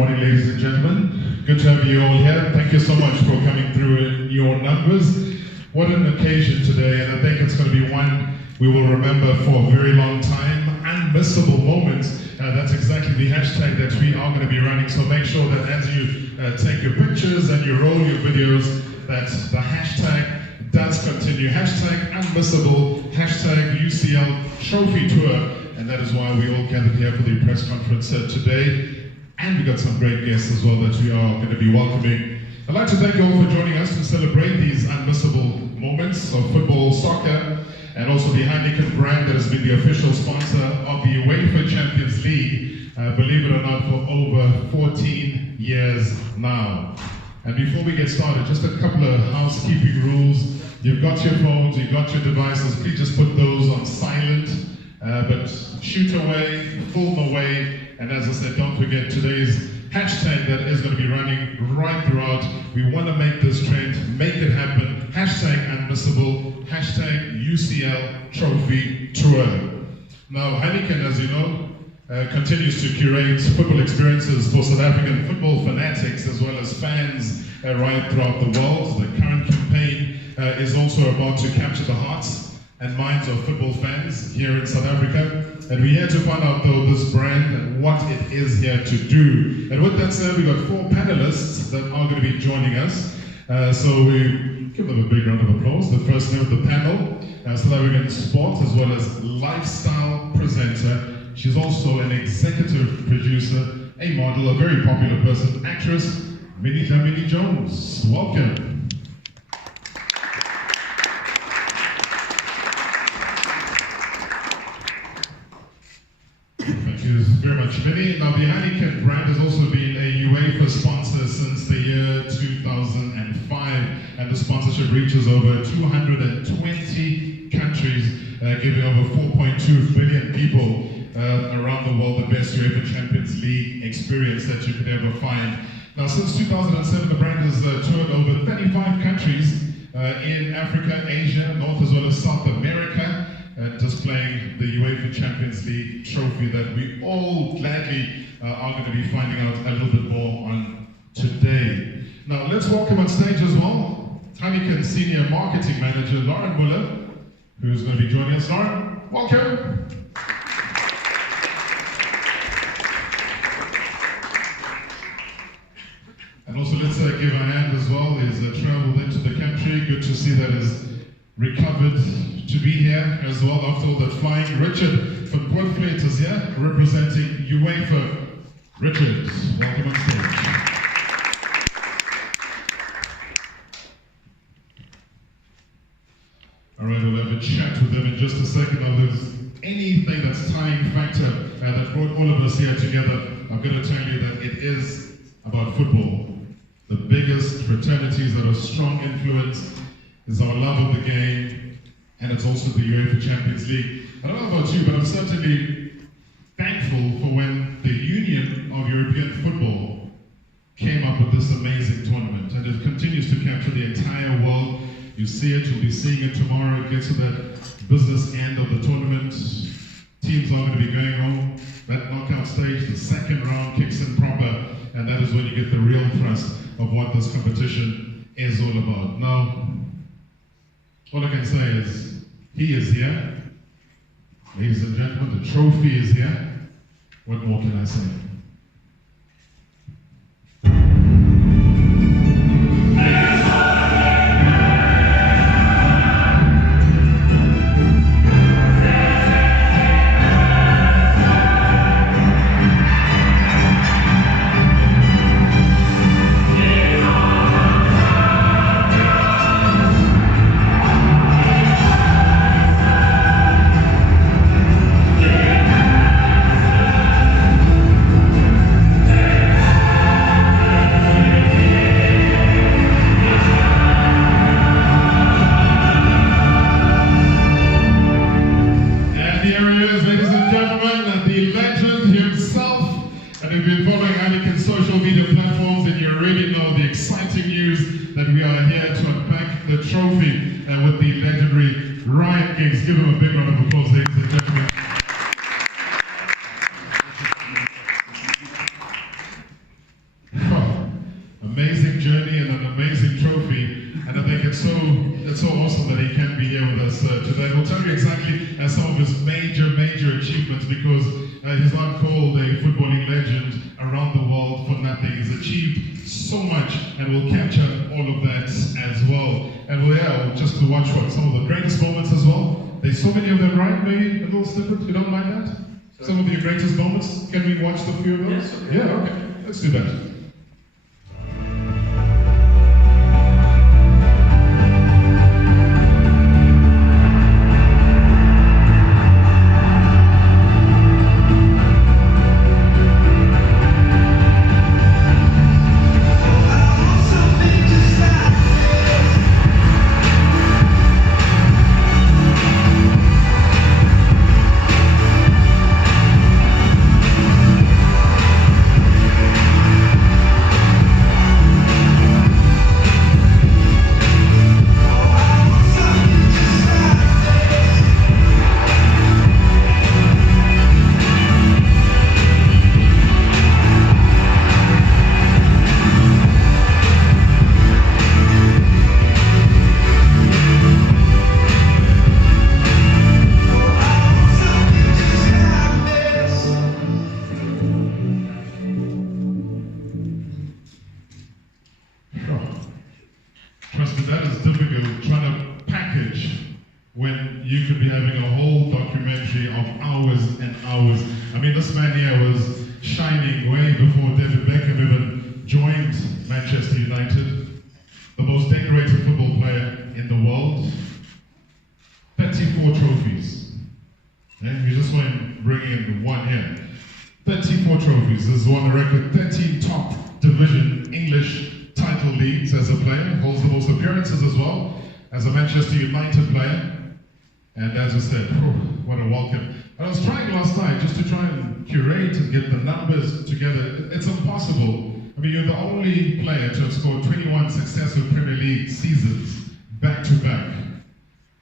Morning, ladies and gentlemen. Good to have you all here. Thank you so much for coming through in your numbers. What an occasion today, and I think it's going to be one we will remember for a very long time. Unmissable moments. That's exactly the hashtag that we are going to be running. So make sure that as you take your pictures and you roll your videos, that the hashtag does continue. Hashtag unmissable, hashtag UCL trophy tour. And that is why we all gathered here for the press conference today. And we've got some great guests as well that we are going to be welcoming. I'd like to thank you all for joining us to celebrate these unmissable moments of football, soccer, and also the Heineken brand that has been the official sponsor of the Uefa Champions League, believe it or not, for over 14 years now. And before we get started, just a couple of housekeeping rules. You've got your phones, you've got your devices, please just put those on silent, but shoot away, film away, and as I said, don't forget today's hashtag that is going to be running right throughout. We want to make this trend, make it happen. Hashtag unmissable, hashtag UCL trophy tour. Now, Heineken, as you know, continues to curate football experiences for South African football fanatics as well as fans right throughout the world. The current campaign is also about to capture the hearts and minds of football fans here in South Africa. And we're here to find out, though, this brand and what it is here to do. And with that said, we've got 4 panelists that are going to be joining us. So we give them a big round of applause. The first name of the panel, South African sports as well as lifestyle presenter. She's also an executive producer, a model, a very popular person, actress, Minnie Dlamini Jones. Welcome. Thank you very much, Minnie. Now, the Heineken brand has also been a Uefa sponsor since the year 2005, and the sponsorship reaches over 220 countries, giving over 4.2 billion people around the world the best Uefa Champions League experience that you could ever find. Now, since 2007, the brand has toured over 35 countries in Africa, Asia, North as well as South America, displaying the UEFA Champions League trophy that we all gladly are going to be finding out a little bit more on today. Now, let's welcome on stage as well, Heineken Senior Marketing Manager, Robert Muller, who's going to be joining us. Robert, welcome. And also let's give a hand as well. He's traveled into the country. Good to see that he's recovered to be here as well after all that flying. Richard van Poortvliet is here representing UEFA. Richard, welcome on stage. All right, we'll have a chat with them in just a second. Now, if there's anything that's time factor that brought all of us here together, I'm going to tell you that it is about football. The biggest fraternities that are strong influence is our love of the game, and it's also the UEFA Champions League. I don't know about you, but I'm certainly thankful for when the Union of European Football came up with this amazing tournament, and it continues to capture the entire world. You see it, you'll be seeing it tomorrow. It gets to that business end of the tournament. Teams are going to be going home. That knockout stage, the second round kicks in proper, and that is when you get the real thrust of what this competition is all about. Now, all I can say is, he is here. Ladies and gentlemen, the trophy is here. What more can I say? Give him a big round of applause, ladies and gentlemen. awesome that he can be here with us today. We'll tell you exactly some of his major achievements, because he's not called a footballing legend around the world for nothing. He's achieved so much, and we'll capture all of that as well. And we'll just to watch some of the greatest moments as well. There's so many of them, right? Maybe a little snippet, you don't mind that? Sorry. Some of your greatest moments, can we watch the few of those? Yes, okay. Yeah, okay, let's do that. Trust me, that is difficult, trying to package when you could be having a whole documentary of hours and hours. I mean, this man here was shining way before David Beckham even joined Manchester United. The most decorated football player in the world. 34 trophies. And you just want to bring in one here. 34 trophies. This is won the record 13 top division English title leagues as a player, holds the most appearances as well as a Manchester United player. And as I said, what a welcome. And I was trying last night just to try and curate and get the numbers together. It's impossible. I mean, you're the only player to have scored 21 successive Premier League seasons back to back.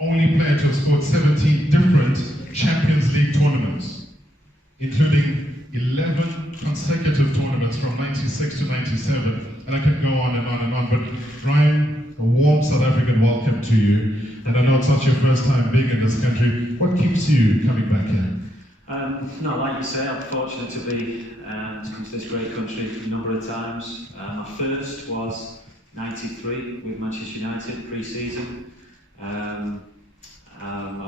Only player to have scored 17 different Champions League tournaments, including 11 consecutive tournaments from 96 to 97, and I could go on and on and on. But Ryan, a warm South African welcome to you, and I know it's not your first time being in this country. What keeps you coming back here? No, like you say, I'm fortunate to come to this great country a number of times. My first was 93 with Manchester United pre-season. I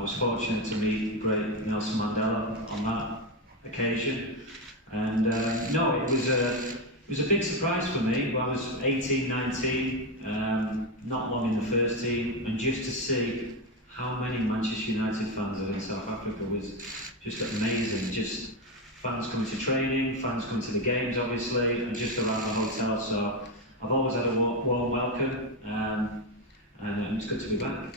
was fortunate to meet the great Nelson Mandela on that occasion, and no, it was a big surprise for me. I was 18, 19, not long in the first team, and just to see how many Manchester United fans are in South Africa was just amazing. Just fans coming to training, fans coming to the games, obviously, and just around the hotel. So I've always had a warm welcome, and it's good to be back.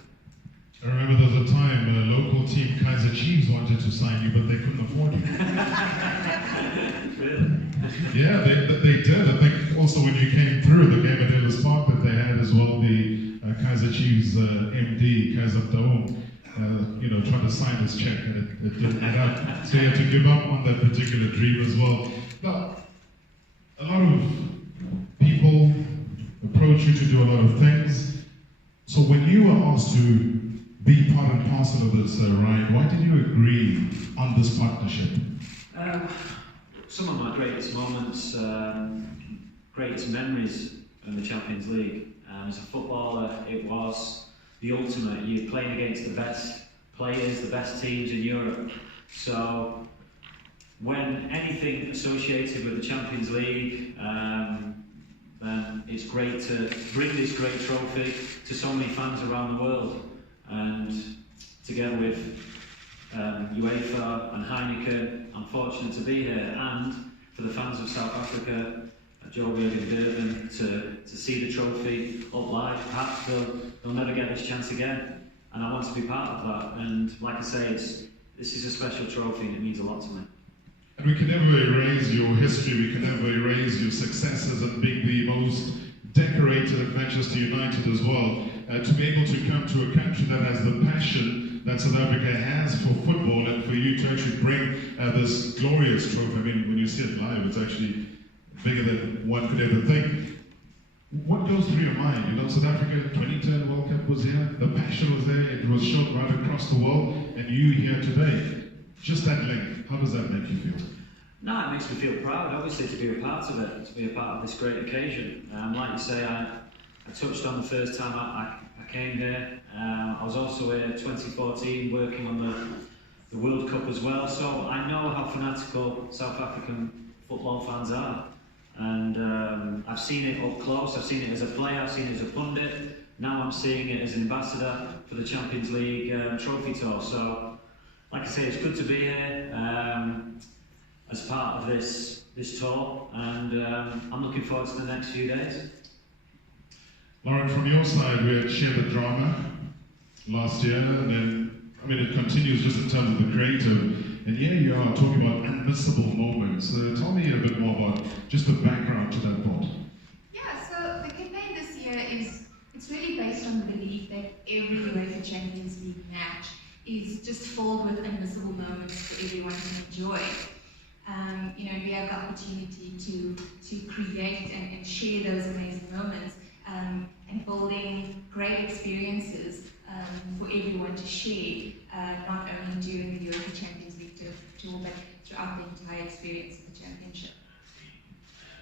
I remember there was a time a local team, Kaiser Chiefs, wanted to sign you, but they couldn't afford you. Really? Yeah, they did. I think also when you came through the game at Ellis Park that they had as well, the Kaiser Chiefs MD, Kaiser Daum, trying to sign this check, and it didn't add up. So you had to give up on that particular dream as well. Now, a lot of people approach you to do a lot of things. So when you were asked to be part and parcel of this, Ryan, why did you agree on this partnership? Some of my greatest moments, greatest memories in the Champions League. As a footballer, it was the ultimate. You're playing against the best players, the best teams in Europe. So when anything associated with the Champions League, then it's great to bring this great trophy to so many fans around the world. And together with Uefa and Heineken, I'm fortunate to be here, and for the fans of South Africa, Joburg and Durban, to see the trophy up live. Perhaps they'll never get this chance again, and I want to be part of that. And like I say, this is a special trophy, and it means a lot to me. And we can never erase your history, we can never erase your successes and being the most decorated at Manchester United as well. To be able to come to a country that has the passion that South Africa has for football, and for you to actually bring this glorious trophy. I mean, when you see it live, it's actually bigger than one could ever think. What goes through your mind? You know, South Africa 2010 World Cup was here, the passion was there, it was shown right across the world, and you here today. Just that link, how does that make you feel? No, it makes me feel proud, obviously, to be a part of it, to be a part of this great occasion. Like you say, I touched on the first time I came here. I was also here in 2014 working on the World Cup as well, so I know how fanatical South African football fans are. And I've seen it up close, I've seen it as a player, I've seen it as a pundit. Now I'm seeing it as an ambassador for the Champions League trophy tour. So, like I say, it's good to be here as part of this tour, and I'm looking forward to the next few days. Lauren, from your side, we had shared the drama last year, and then, I mean, it continues just in terms of the creative. And here you are talking about unmissable moments. Tell me a bit more about just the background to that thought. Yeah, so the campaign this year it's really based on the belief that every UEFA Champions League match is just filled with unmissable moments for everyone to enjoy. You know, we have the opportunity to create and share those amazing moments and building great experiences for everyone to share, not only during the UEFA Champions League tour, but throughout the entire experience of the championship.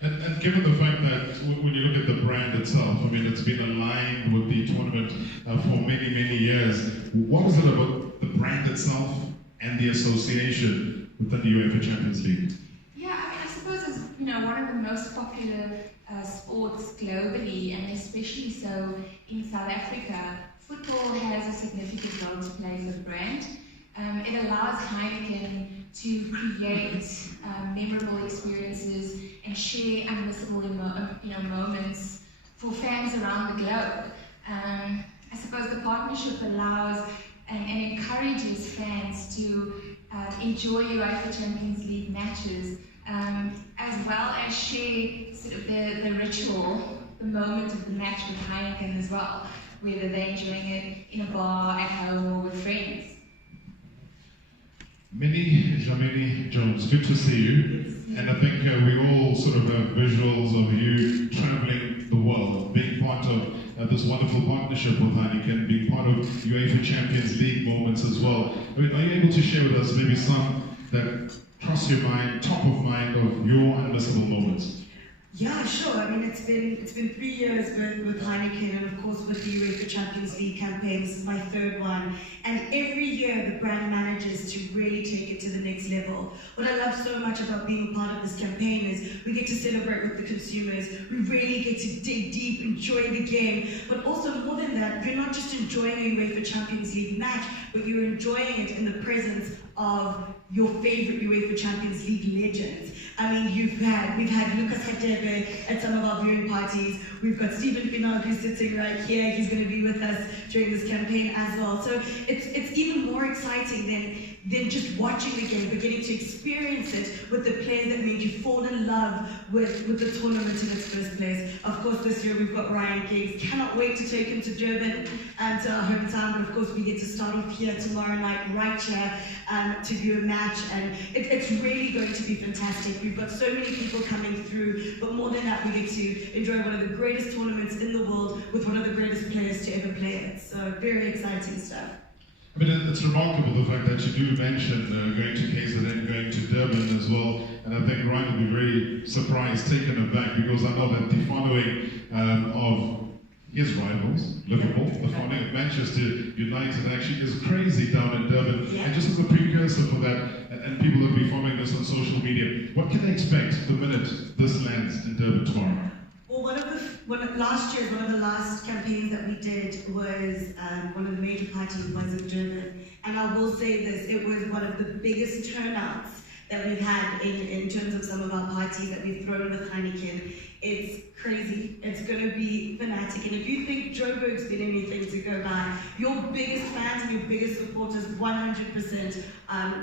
And given the fact that when you look at the brand itself, I mean, it's been aligned with the tournament for many, many years. What is it about the brand itself and the association within the UEFA Champions League? Yeah, I mean, I suppose it's, you know, one of the most popular sports globally, and especially so in South Africa. Football has a significant role to play for the brand. It allows Heineken to create memorable experiences and share unmissable moments for fans around the globe. I suppose the partnership allows and encourages fans to enjoy UEFA Champions League matches, as well as share sort of the ritual, the moment of the match with Heineken as well, whether they're enjoying it in a bar, at home, or with friends. Minnie Dlamini Jones, good to see you. And I think we all sort of have visuals of you traveling the world, being part of this wonderful partnership with Heineken, being part of UEFA Champions League moments as well. I mean, are you able to share with us maybe some that cross your mind, top of mind of your unmissable moments? Yeah, sure. I mean, it's been 3 years with Heineken, and of course with the UEFA Champions League campaign. This is my third one, and every year the brand manages to really take it to the next level. What I love so much about being part of this campaign is we get to celebrate with the consumers. We really get to dig deep, enjoy the game, but also more than that, you're not just enjoying a UEFA Champions League match, but you're enjoying it in the presence of your favorite UEFA Champions League legends. I mean, we've had Lucas Hadebe at some of our viewing parties. We've got Stephen Pinagu sitting right here. He's going to be with us during this campaign as well. So it's even more exciting than just watching the game, but getting to experience it with the players that made you fall in love with the tournament in its first place. Of course, this year we've got Ryan Giggs. Cannot wait to take him to Durban and to our hometown. But of course, we get to start off here tomorrow night, right here, to view a match, and it's really going to be fantastic. We've got so many people coming through, but more than that, we get to enjoy one of the greatest tournaments in the world with one of the greatest players to ever play it. So very exciting stuff. I mean, it's remarkable the fact that you do mention going to KZN, going to Durban as well, and I think Ryan will be very surprised, taken aback, because I know that the following of his rivals, Liverpool, the following of Manchester United actually is crazy down in Durban. Yeah. And just as a precursor for that, and people will be following this on social media, what can they expect the minute this lands in Durban tomorrow? Well, last year, one of the last campaigns that we did was one of the major parties was in Durban. And I will say this, it was one of the biggest turnouts that we've had in terms of some of our parties that we've thrown with Heineken. It's crazy, it's going to be fanatic. And if you think Joburg's been anything to go by, your biggest fans and your biggest supporters 100%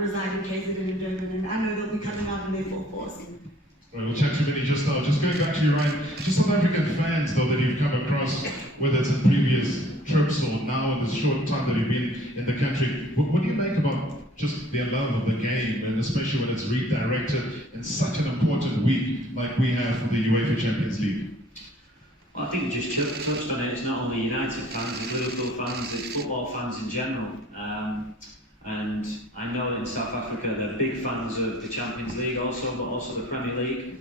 reside in KZN and Durban. And I know they'll be coming out in their full force. Right, we'll chat to Minnie just now. Just going back to you, Ryan, just South African fans, though, that you've come across, whether it's in previous trips or now in this short time that you've been in the country, what do you make about just their love of the game, and especially when it's redirected in such an important week like we have for the UEFA Champions League? Well, I think you just touched on it. It's not only United fans, it's Liverpool fans, it's football fans in general. And I know that in South Africa they're big fans of the Champions League also, but also the Premier League.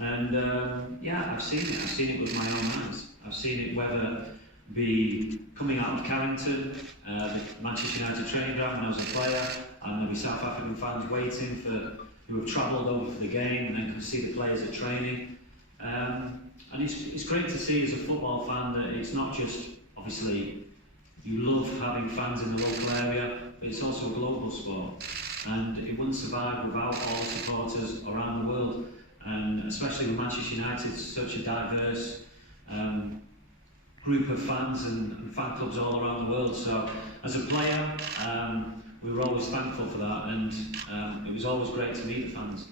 And yeah, I've seen it. I've seen it with my own eyes. I've seen it whether be coming out of Carrington, the Manchester United training ground when I was a player, and there'll be South African fans waiting who have travelled over for the game and then can see the players at training. And it's great to see as a football fan that it's not just, obviously, you love having fans in the local area, but it's also a global sport. And it wouldn't survive without all supporters around the world. And especially with Manchester United, such a diverse group of fans and fan clubs all around the world. So as a player, we were always thankful for that, and it was always great to meet the fans.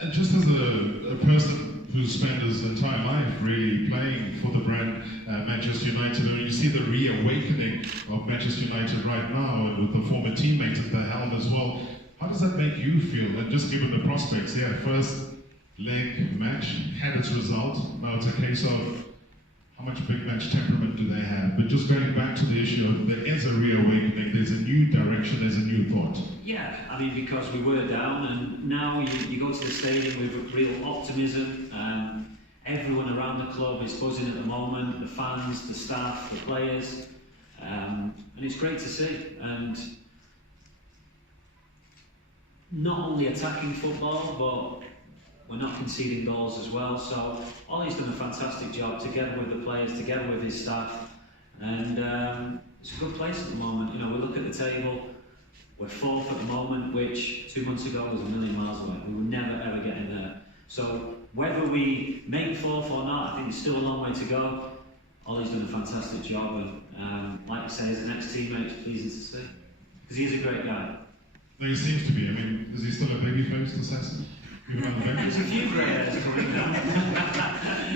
And just as a person who's spent his entire life really playing for the brand Manchester United, and you see the reawakening of Manchester United right now, and with the former teammates at the helm as well, how does that make you feel? And just given the prospects, yeah, first leg match had its result. Now it's a case of how much big match temperament do they have? But just going back to the issue of there is a reawakening, there's a new direction, there's a new thought. Yeah, I mean, because we were down, and now you go to the stadium with real optimism. Everyone around the club is buzzing at the moment, the fans, the staff, the players, and it's great to see. And not only attacking football, but we're not conceding goals as well. So Ollie's done a fantastic job together with the players, together with his staff, and it's a good place at the moment. You know, we look at the table, we're fourth at the moment, which 2 months ago was a million miles away. We were never ever getting there. So whether we make fourth or not, I think there's still a long way to go. Ollie's done a fantastic job, and like I say, as an ex-teammate, it's pleasing to see, because he's a great guy. No, he seems to be. I mean, is he still a babyface, assassin? Even on the bench? There's a few grey hairs coming down.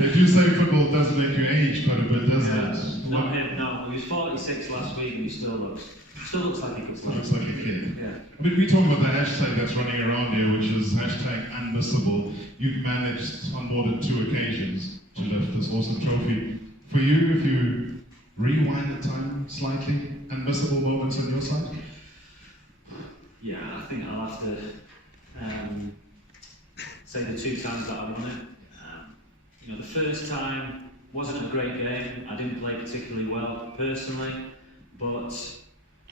They do say football does make you age quite a bit, doesn't it? Not him, no. He was 46 last week, and he still looks like he could start. Looks like a kid. Yeah. I mean, we talk about the hashtag that's running around here, which is hashtag unmissable. You've managed on more than 2 occasions to lift this awesome trophy. For you, if you rewind the time slightly, unmissable moments on your side? Yeah, I think I'll have to say the 2 times that I won it. You know, the first time wasn't a great game. I didn't play particularly well personally, but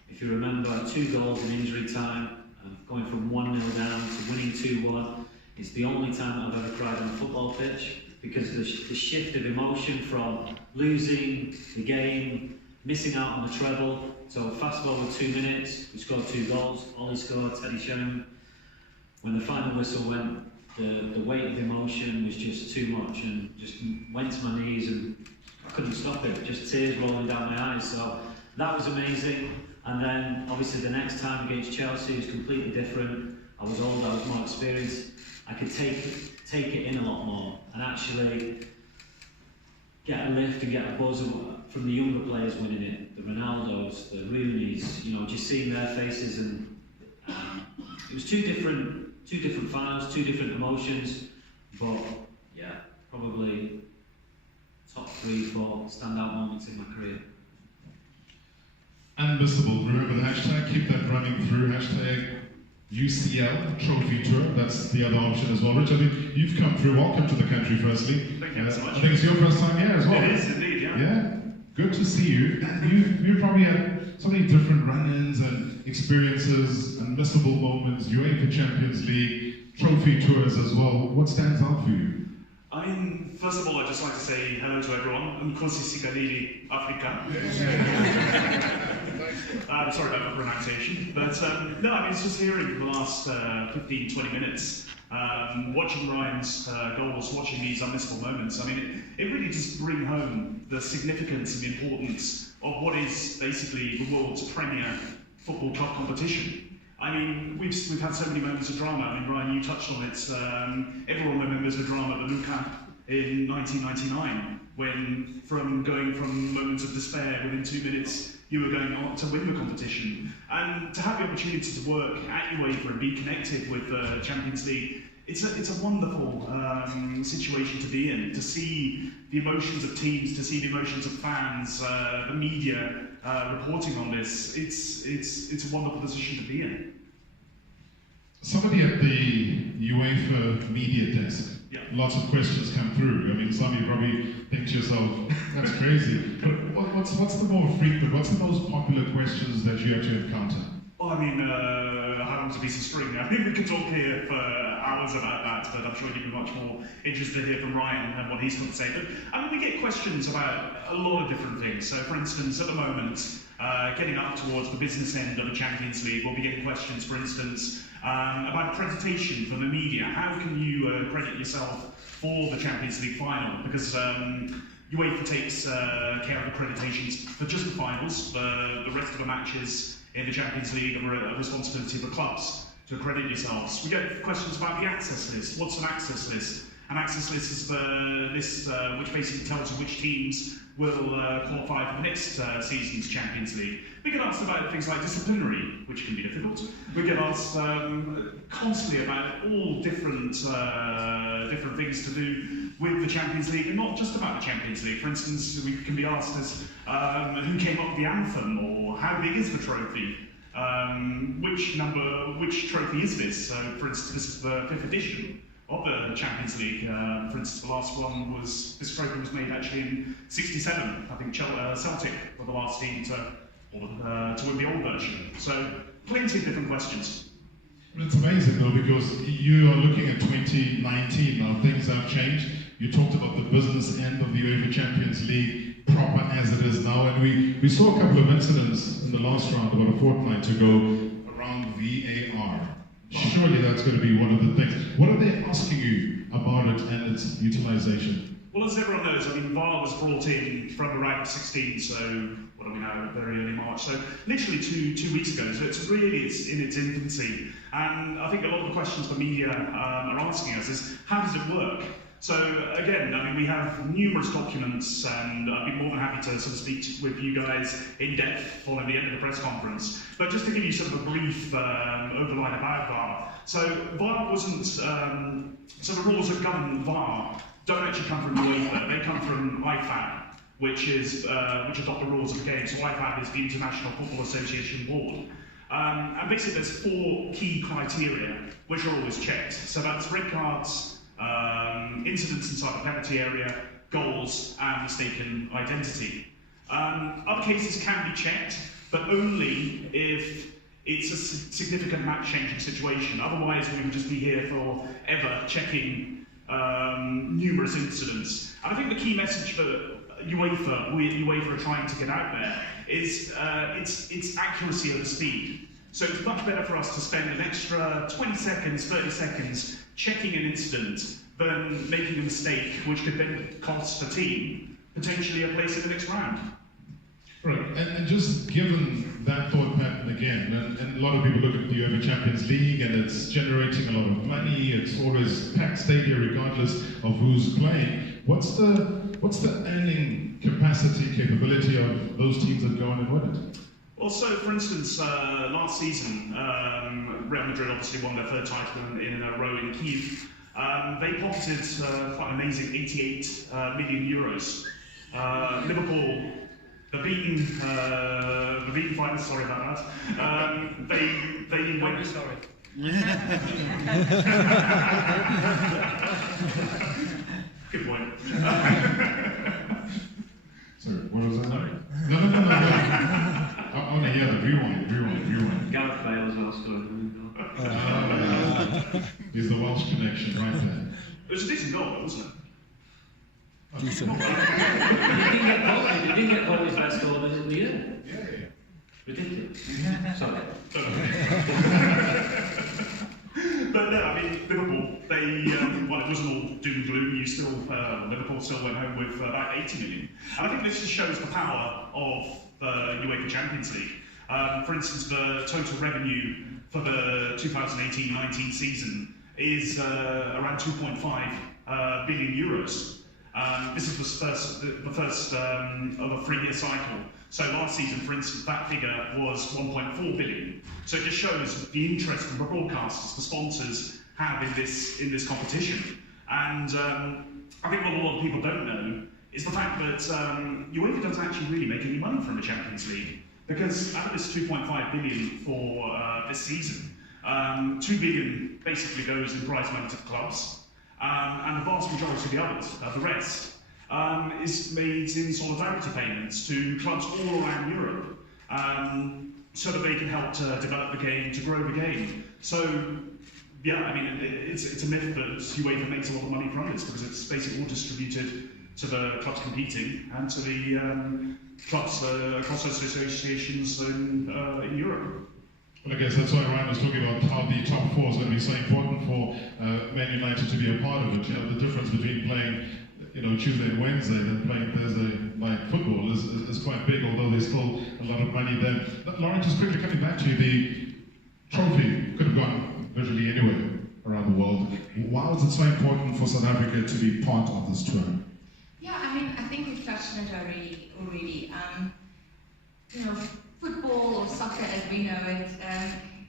if you remember, 2 goals in injury time, going from 1-0 down to winning 2-1. It's the only time I've ever cried on a football pitch, because the shift of emotion from losing the game, missing out on the treble. So fast forward 2 minutes, we scored 2 goals. Ollie scored, Teddy Sheringham. When the final whistle went, the weight of emotion was just too much, and just went to my knees, and I couldn't stop it. Just tears rolling down my eyes. So that was amazing. And then obviously the next time against Chelsea was completely different. I was older, I was more experienced. I could take it in a lot more, and actually get a lift and get a buzz from the younger players winning it, the Ronaldos, the Rooneys, you know, just seeing their faces. And it was two different finals, 2 different emotions, but yeah, probably top 3, 4 standout moments in my career. Unmissable. Remember the hashtag, keep that running through. Hashtag UCL Trophy Tour. That's the other option as well. Richard, you've come through. Welcome to the country, firstly. Thank you so much. I think it's your first time here as well. It is indeed, yeah. Yeah, good to see you. And you've probably had so many different run-ins and experiences, unmissable moments, Uefa Champions League, trophy tours as well. What stands out for you? First of all, I'd just like to say hello to everyone. I'm Kosi Sikalili, Africa. Sorry about the pronunciation. But no, I mean, it's just hearing for the last 15, 20 minutes, watching Ryan's goals, watching these unmissable moments. I mean, it really does bring home the significance and the importance of what is basically the world's premier football club competition. I mean, we've had so many moments of drama. I mean, Ryan, you touched on it. Everyone remembers the drama at the Nou Camp in 1999, when going from moments of despair, within 2 minutes, you were going on to win the competition. And to have the opportunity to work at UEFA and be connected with the Champions League, it's a wonderful situation to be in, to see the emotions of teams, to see the emotions of fans, the media reporting on this. It's a wonderful position to be in. Somebody at the UEFA media desk, lots of questions come through. I mean, some of you probably think to yourself, that's crazy. But what's the more frequent, what's the most popular questions that you actually encounter? Well, I mean, how long's a piece of string? I think we could talk here for hours about that, but I'm sure you'd be much more interested to hear from Ryan and what he's got to say. But I mean, we get questions about a lot of different things. So, for instance, at the moment, getting up towards the business end of the Champions League, we'll be getting questions, for instance, about accreditation from the media. How can you credit yourself for the Champions League final? Because UEFA takes care of accreditations for just the finals. The rest of the matches in the Champions League are a responsibility of the clubs to accredit yourselves. We get questions about the access list. What's an access list? An access list is the list which basically tells you which teams will qualify for the next season's Champions League. We get asked about things like disciplinary, which can be difficult. We get asked constantly about all different things to do with the Champions League, and not just about the Champions League. For instance, we can be asked as who came up with the anthem, or how big is the trophy? Which trophy is this? So, for instance, this is the 5th edition of the Champions League. For instance, the last one was, this trophy was made actually in '67. I think Celtic were the last team to win the old version. So, plenty of different questions. It's amazing though, because you are looking at 2019 now. Things have changed. You talked about the business end of the UEFA Champions League proper as it is now, and we saw a couple of incidents in the last round about a fortnight ago around VAR. Surely that's going to be one of the things. What are they asking you about it and its utilization? Well, as everyone knows, I mean, VAR was brought in from around 16, so what are we now, very early March, so literally two weeks ago, so it's in its infancy. And I think a lot of the questions the media are asking us is, how does it work? So again, I mean, we have numerous documents, and I'd be more than happy to sort of speak with you guys in depth following the end of the press conference. But just to give you sort of a brief overline about VAR. So VAR wasn't, so the rules that govern VAR don't actually come from UEFA, they come from IFAB, which adopt the rules of the game. So IFAB is the International Football Association Board. And basically there's 4 key criteria which are always checked. So that's red cards, incidents inside the penalty area, goals, and mistaken identity. Other cases can be checked, but only if it's a significant match-changing situation. Otherwise, we would just be here forever checking numerous incidents. And I think the key message for UEFA are trying to get out there is it's accuracy over speed. So it's much better for us to spend an extra 20 seconds, 30 seconds checking an incident than making a mistake which could then cost the team potentially a place in the next round. Right, and just given that thought pattern again, and a lot of people look at the UEFA Champions League and it's generating a lot of money, it's always packed stadium regardless of who's playing. What's the earning capacity, capability of those teams that go on and win it? Well, so for instance, last season, Real Madrid obviously won their 3rd title in a row in Kyiv. They pocketed quite an amazing 88 million euros. Liverpool, the beaten fighters, sorry about that. They went. Sorry. Good point. Sorry, what was that? Sorry. No. I want to hear that. Rewind. Gareth Bale as well, There's the Welsh connection right there. It was a decent goal, wasn't it? Decent. He didn't get voted best goal of the year. Yeah. Ridiculous. Sorry. But no, I mean, Liverpool, well, it wasn't all doom and gloom. Liverpool still went home with about 80 million. And I think this just shows the power of the UEFA Champions League. For instance, the total revenue for the 2018-19 season is around 2.5 billion euros. This is the first of a 3-year cycle. So last season, for instance, that figure was 1.4 billion. So it just shows the interest from the broadcasters, the sponsors, have in this competition. And I think what a lot of people don't know is the fact that UEFA doesn't actually really make any money from the Champions League, because out of this 2.5 billion for this season, 2 billion basically goes in prize money to the clubs, and the vast majority of the others, the rest, is made in solidarity payments to clubs all around Europe, so that they can help to develop the game, to grow the game. So, yeah, I mean, it's a myth that UEFA makes a lot of money from this, because it's basically all distributed to the clubs competing and to the clubs across associations in Europe. Well, I guess that's why Ryan was talking about how the top four is going to be so important for Man United to be a part of it. You know, the difference between playing, Tuesday and Wednesday than playing Thursday night football is quite big, although there's still a lot of money there. Lauren, just quickly coming back to you, the trophy could have gone literally anywhere around the world. Why was it so important for South Africa to be part of this tour? Yeah, I mean, I think we've touched on it already. Football or soccer as we know it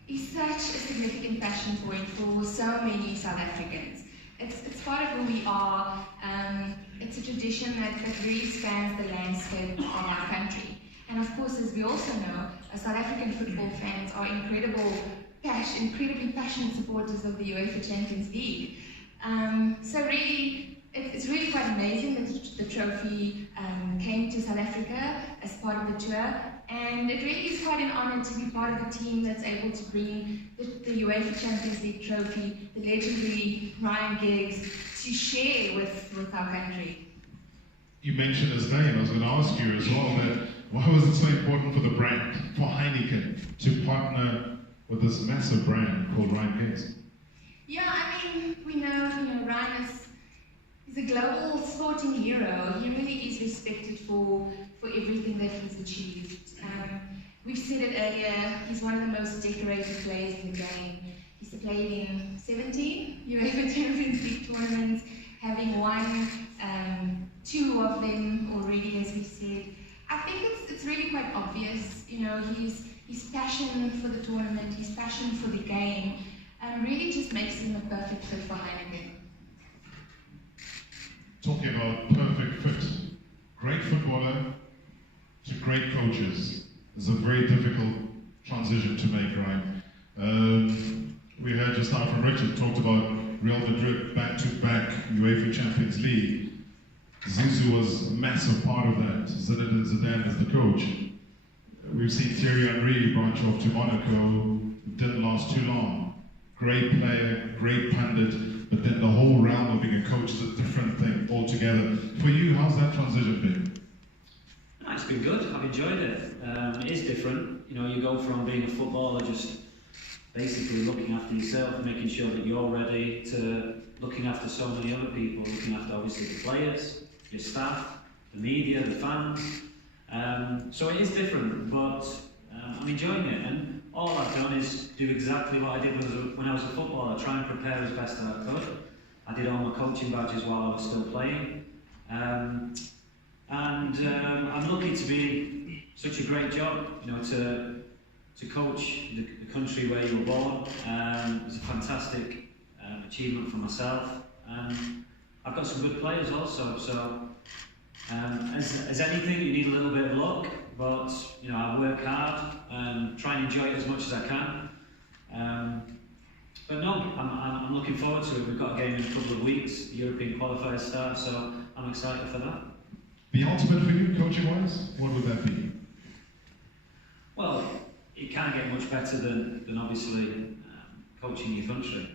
is such a significant passion point for so many South Africans. It's part of who we are. It's a tradition that really spans the landscape of our country. And of course, as we also know, South African football fans are incredibly passionate supporters of the UEFA Champions League. So really, it's really quite amazing that the trophy came to South Africa as part of the tour, and it really is quite an honour to be part of a team that's able to bring the UEFA Champions League trophy, the legendary Ryan Giggs, to share with our country. You mentioned his name. I was going to ask you as well that why was it so important for the brand, for Heineken, to partner with this massive brand called Ryan Giggs? Yeah, I mean, we know Ryan he's a global sporting hero. He really is respected for everything that he's achieved. We've said it earlier, he's one of the most decorated players in the game. He's played in 17 UEFA Champions League tournaments, having won 2 of them already, as we said. I think it's really quite obvious, his passion for the tournament, his passion for the game, really just makes him a perfect fit for Heineken. Talking about perfect fit, great footballer to great coaches is a very difficult transition to make, Ryan. We heard just now from Richard, talked about Real Madrid back-to-back UEFA Champions League. Zizou was a massive part of that. Zinedine Zidane is the coach. We've seen Thierry Henry branch off to Monaco, didn't last too long. Great player, great pundit, but then the whole realm of being a coach is a different thing altogether. For you, how's that transition been? No, it's been good. I've enjoyed it. It is different. You go from being a footballer, just basically looking after yourself, making sure that you're ready, to looking after so many other people, looking after obviously the players, your staff, the media, the fans. So it is different, but I'm enjoying it. And all I've done is do exactly what I did when I was a footballer, try and prepare as best as I could. I did all my coaching badges while I was still playing. And I'm lucky to be such a great job, to coach the country where you were born. It's a fantastic achievement for myself. I've got some good players also, so as anything, you need a little bit of luck, but I work hard and try and enjoy it as much as I can. But no, I'm looking forward to it. We've got a game in a couple of weeks, the European qualifiers start, so I'm excited for that. The ultimate for you, coaching-wise, what would that be? Well, it can't get much better than obviously coaching your country.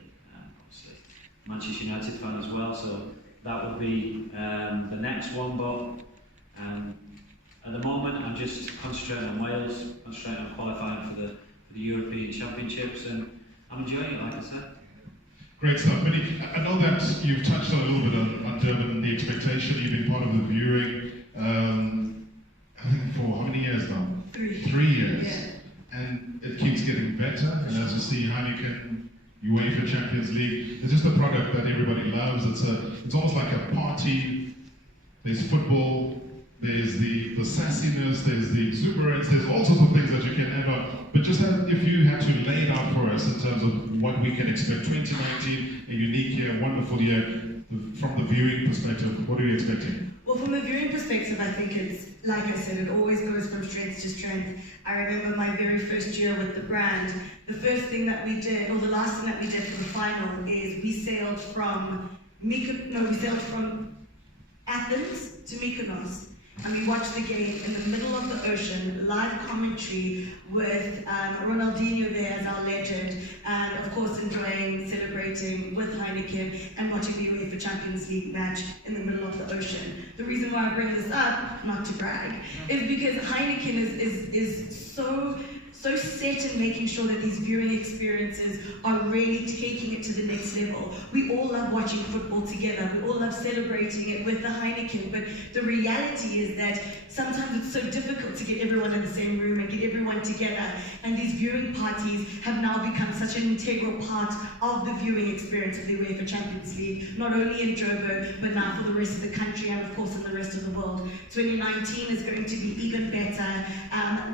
Obviously, Manchester United fan as well, so that would be the next one. But at the moment, I'm just concentrating on Wales, concentrating on qualifying for the European Championships, and I'm enjoying it, like I said. Great stuff, Minnie. I know that you've touched on a little bit on Durban, the expectation. You've been part of the viewing, I think for how many years now? 3 years. Yeah. And it keeps getting better. And as you see, Heineken, UEFA Champions League, it's just a product that everybody loves. It's almost like a party. There's football, there's the sassiness, there's the exuberance, there's all sorts of things that you can ever But just if you had to lay it out for us in terms of what we can expect, 2019, a unique year, wonderful year, from the viewing perspective, what are you expecting? Well, from a viewing perspective, I think it's, like I said, it always goes from strength to strength. I remember my very first year with the brand, the first thing that we did, or the last thing that we did for the final, is we sailed from Athens to Mykonos. And we watched the game in the middle of the ocean, live commentary with Ronaldinho there as our legend, and of course enjoying, celebrating with Heineken and watching the UEFA Champions League match in the middle of the ocean. The reason why I bring this up, not to brag, is because Heineken is so set in making sure that these viewing experiences are really taking it to the next level. We all love watching football together. We all love celebrating it with the Heineken. But the reality is that sometimes it's so difficult to get everyone in the same room and get everyone together. And these viewing parties have now become such an integral part of the viewing experience of the UEFA Champions League, not only in Joburg, but now for the rest of the country and of course in the rest of the world. 2019 is going to be even better.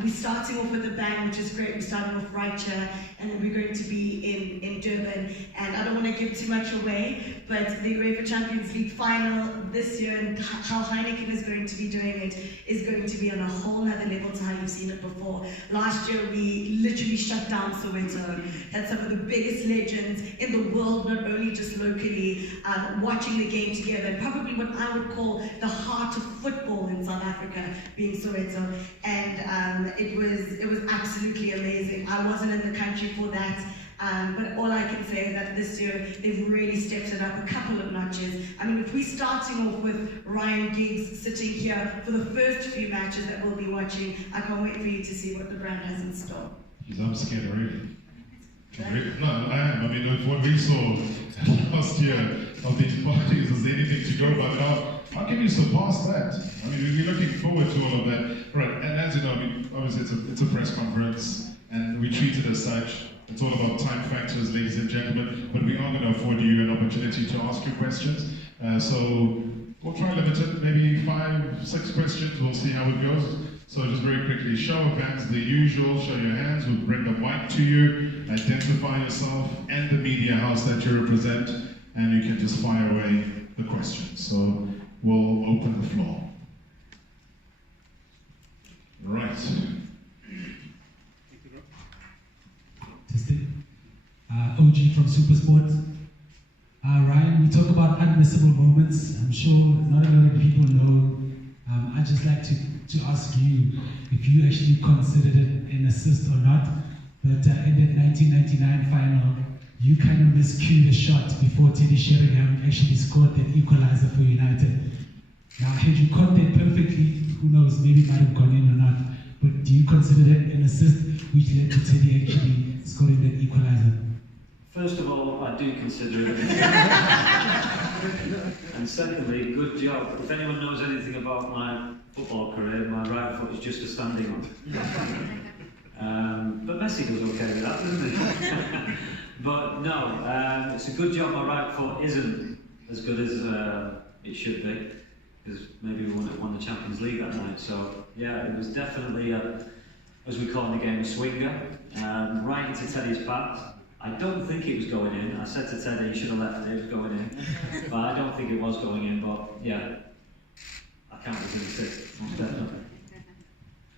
We're starting off with a bang, which is great. We're starting off right here, and then we're going to be in Durban. And I don't want to give too much away, but the UEFA Champions League final this year and how Heineken is going to be doing it is going to be on a whole other level to how you've seen it before. Last year we literally shut down Soweto. Had some of the biggest legends in the world, not only just locally, watching the game together. And probably what I would call the heart of football in South Africa, being Soweto. And it was absolutely amazing. I wasn't in the country for that. But all I can say is that this year they've really stepped it up a couple of notches. I mean, if we're starting off with Ryan Giggs sitting here for the first few matches that we'll be watching, I can't wait for you to see what the brand has in store. I'm scared already. No, I am. I mean, with what we saw last year of these parties, is there anything to go by? But how can you surpass that? I mean, we're looking forward to all of that. Right, and as you know, I mean, obviously it's a press conference, and we treat it as such. It's all about time factors, ladies and gentlemen, but we are going to afford you an opportunity to ask you questions. So we'll try and limit it, maybe 5, 6 questions. We'll see how it goes. So just very quickly, show of hands, the usual, show your hands. We'll bring the mic to you, identify yourself and the media house that you represent, and you can just fire away the questions. So we'll open the floor. Right. OG from Supersport. Ryan, we talk about unmissable moments. I'm sure not a lot of people know. I'd just like to ask you if you actually considered it an assist or not. But in that 1999 final, you kind of miscued a shot before Teddy Sheringham actually scored that equalizer for United. Now, had you caught that perfectly, who knows, maybe it might have gone in or not. But do you consider that an assist which led to Teddy actually scoring that equalizer? First of all, I do consider it. And secondly, good job. If anyone knows anything about my football career, my right foot is just a standing on. But Messi does okay with that, doesn't he? But no, it's a good job my right foot isn't as good as it should be, because maybe we wouldn't have won the Champions League that night. So yeah, it was definitely, as we call in the game, a swinger, right into Teddy's path. I don't think it was going in. I said to Teddy, he should have left it, it was going in. But I don't think it was going in, but yeah, I count it as an assist, most definitely.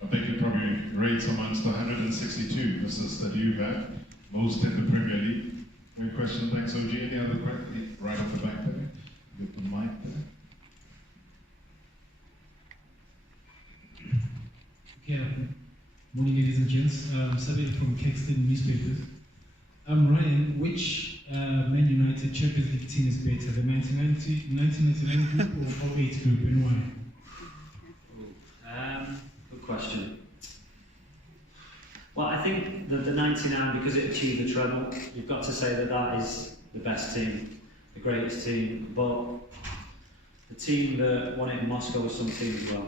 I think it probably rates amongst the 162 assists that you've had, most in the Premier League. Great question, thanks OG. Any other questions? Right off the back there. Get the mic there. Yeah, morning ladies and gents. Sabir from Caxton Newspapers. Ryan, which Man United Champions League team is better, the 1999 group or 08 group, and why? Good question. Well, I think that the 99, because it achieved the treble, you've got to say that that is the best team, the greatest team, but the team that won it in Moscow was something as well.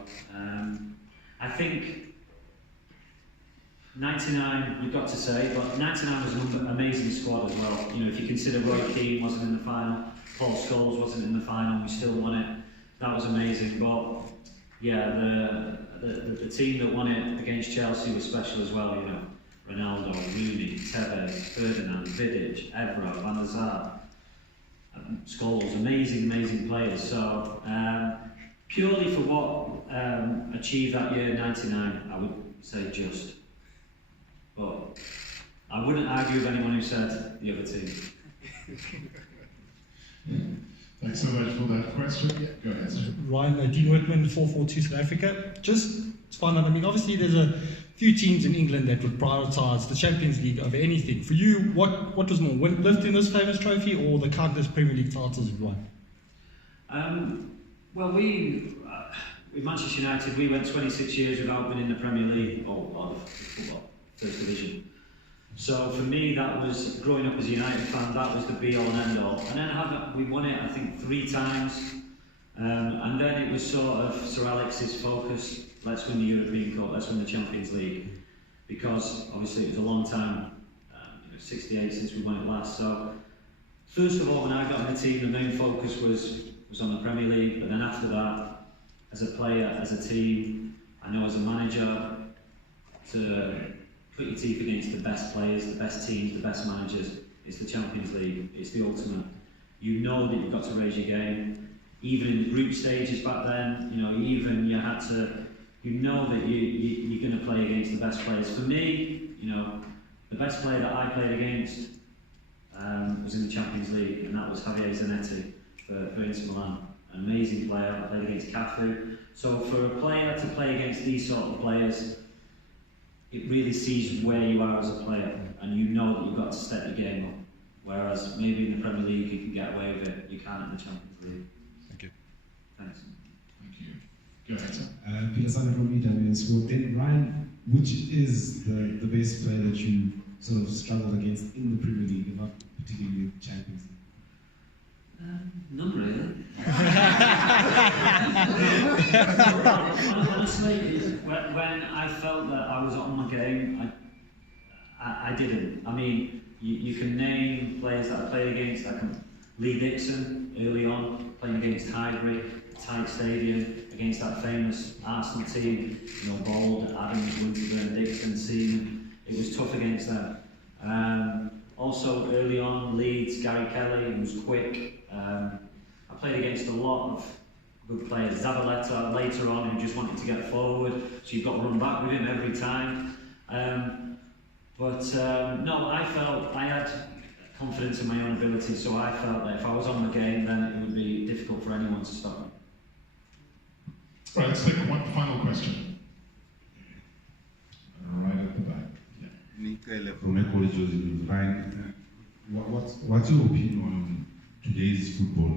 I think 99, we've got to say, but 99 was an amazing squad as well. You know, if you consider Roy Keane wasn't in the final, Paul Scholes wasn't in the final, we still won it. That was amazing. But yeah, the team that won it against Chelsea was special as well. You know, Ronaldo, Rooney, Tevez, Ferdinand, Vidic, Evra, Van der Sar, Scholes, amazing players. So purely for what achieved that year, 99, I would say just. But I wouldn't argue with anyone who said the other team. Thanks so much for that question. Yeah, go ahead, sir. Ryan, Dean Whitman, 442 South Africa. Just to find out, I mean, obviously there's a few teams in England that would prioritise the Champions League over anything. For you, what was more, lifting this famous trophy or the countless Premier League titles you've won? Well, with Manchester United, we went 26 years without winning the Premier League or the football, First Division. So for me, that was, growing up as a United fan, that was the be-all and end-all. And then we won it, I think, 3 times. And then it was sort of Sir Alex's focus, let's win the European Cup, let's win the Champions League. Because, obviously, it was a long time, 68 since we won it last. So, first of all, when I got in the team, the main focus was on the Premier League. But then after that, as a player, as a team, I know as a manager, to put your teeth against the best players, the best teams, the best managers. It's the Champions League. It's the ultimate. You know that you've got to raise your game. Even in the group stages back then, even you had to. You know that you're going to play against the best players. For me, the best player that I played against was in the Champions League, and that was Javier Zanetti for Inter Milan. An amazing player. I played against Cafu. So for a player to play against these sort of players, it really sees where you are as a player, and you know that you've got to step your game up. Whereas maybe in the Premier League you can get away with it, you can't in the Champions League. Thank you. Thanks. Thank you. Go ahead, sir. Peter Sander from EWN Sport. Then Ryan, which is the best player that you sort of struggled against in the Premier League, not particularly the Champions League? None really. Honestly, when I felt that I was on my game, I didn't. I mean, you can name players that I played against. Lee Dixon early on, playing against Highbury, tight stadium, against that famous Arsenal team. Bold, Adams, Winterburn, Dixon, Seaman. It was tough against them. Also early on, Leeds, Gary Kelly, who was quick. I played against a lot of good players. Zabaleta later on, who just wanted to get forward, so you've got to run back with him every time. No, I felt I had confidence in my own ability, so I felt that if I was on the game, then it would be difficult for anyone to stop me. Right, let's take one final question. Right at the back. Nick from my college was in Ryan. What's your opinion on today's football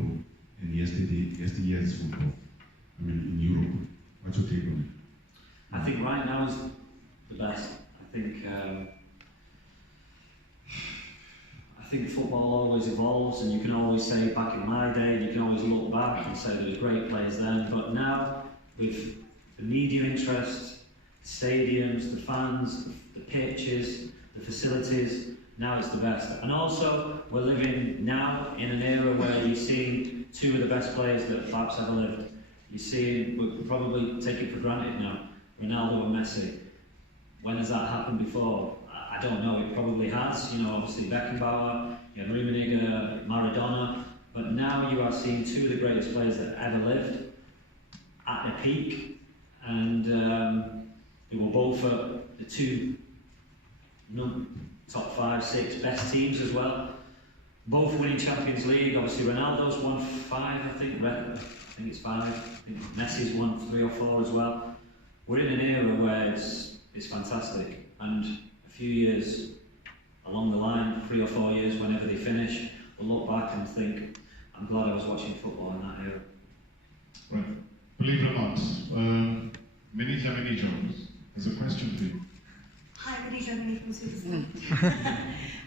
and yesterday's football? I mean, in Europe, what's your take on it? I think right now is the best. I think football always evolves, and you can always say back in my day, you can always look back and say there were great players then. But now, with the media interest, the stadiums, the fans, the pitches, the facilities, now it's the best. And also, we're living now in an era where you're seeing 2 of the best players that perhaps ever lived. You see, we probably take it for granted now, Ronaldo and Messi. When has that happened before? I don't know, it probably has. Obviously Beckenbauer, Rummenigge, Maradona. But now you are seeing 2 of the greatest players that ever lived at their peak. And they were both at the 2 top 5, 6 best teams as well. Both winning Champions League. Obviously Ronaldo's won 5, I think it's 5. I think Messi's won 3 or 4 as well. We're in an era where it's fantastic, and a few years along the line, 3 or 4 years, whenever they finish, we'll look back and think, I'm glad I was watching football in that era. Right. Believe it or not, Minnie Dlamini has a question for you. Hi, Minnie Dlamini from Soccerclub.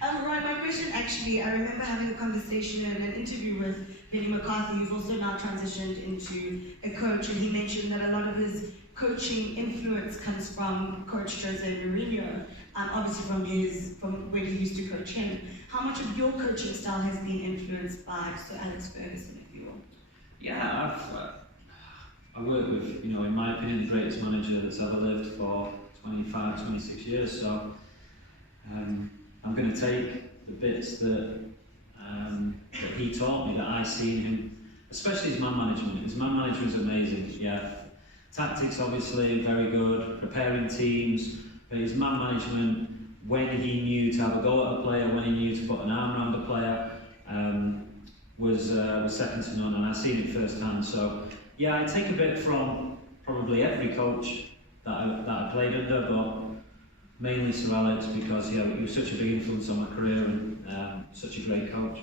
Right, my question actually, I remember having a conversation and an interview with Benny McCarthy, who's also now transitioned into a coach, and he mentioned that a lot of his coaching influence comes from Coach Jose Mourinho, obviously from when he used to coach him. How much of your coaching style has been influenced by Sir Alex Ferguson, if you will? Yeah, I work with, in my opinion, the greatest manager that's ever lived for 25, 26 years. So I'm going to take the bits that he taught me, that I seen him, especially his man management. His man management was amazing. Yeah, tactics obviously very good, preparing teams, but his man management, when he knew to have a go at a player, when he knew to put an arm around a player, was second to none, and I've seen it firsthand. So yeah, I take a bit from probably every coach that I played under, but mainly Sir Alex, because he was such a big influence on my career and such a great coach.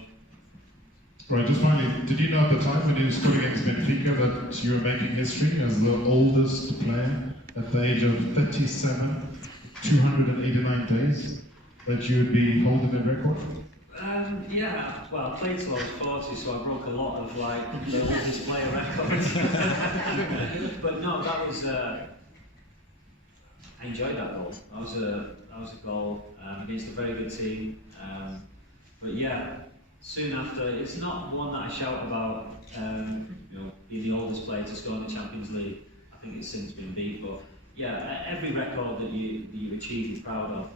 Right, just finally, did you know at the time when he was scoring against Benfica that you were making history as the oldest player at the age of 37, 289 days, that you would be holding that record? Yeah, well, I played till I was 40, so I broke a lot of like the oldest player records. But no, that was. I enjoyed that goal. That was a goal against a very good team. But yeah, soon after, it's not one that I shout about. Being the oldest player to score in the Champions League. I think it's since been beat, but yeah, every record that you achieve, you're proud of.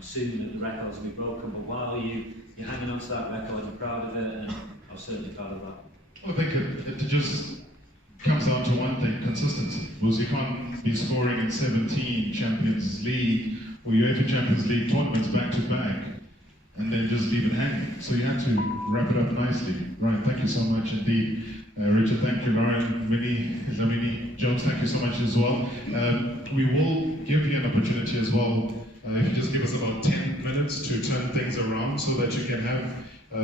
Soon the records will be broken, but while you're hanging on to that record, you're proud of it, and I was certainly proud of that. I think it just comes down to one thing: consistency. Because you can't be scoring in 17 Champions League or UEFA Champions League tournaments back to back and then just leave it hanging. So you have to wrap it up nicely. Right, thank you so much indeed. Richard, thank you. Lauren, Minnie Dlamini, Jones, thank you so much as well. We will give you an opportunity as well, if you just give us about 10 minutes to turn things around so that you can have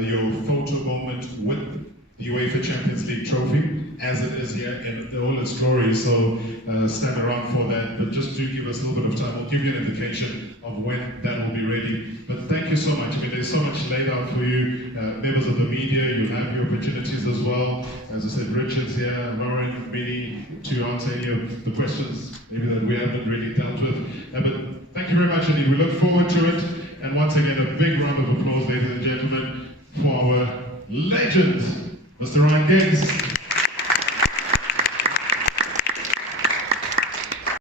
your photo moment with the UEFA Champions League trophy, as it is here in all its glory. So stand around for that, but just do give us a little bit of time. We'll give you an indication of when that will be ready. But thank you so much. I mean, there's so much laid out for you. Members of the media, you have your opportunities as well. As I said, Richard's here, Lauren, Minnie, to answer any of the questions maybe that we haven't really dealt with. But thank you very much indeed. We look forward to it. And once again, a big round of applause, ladies and gentlemen, for our legend, Mr. Ryan Giggs.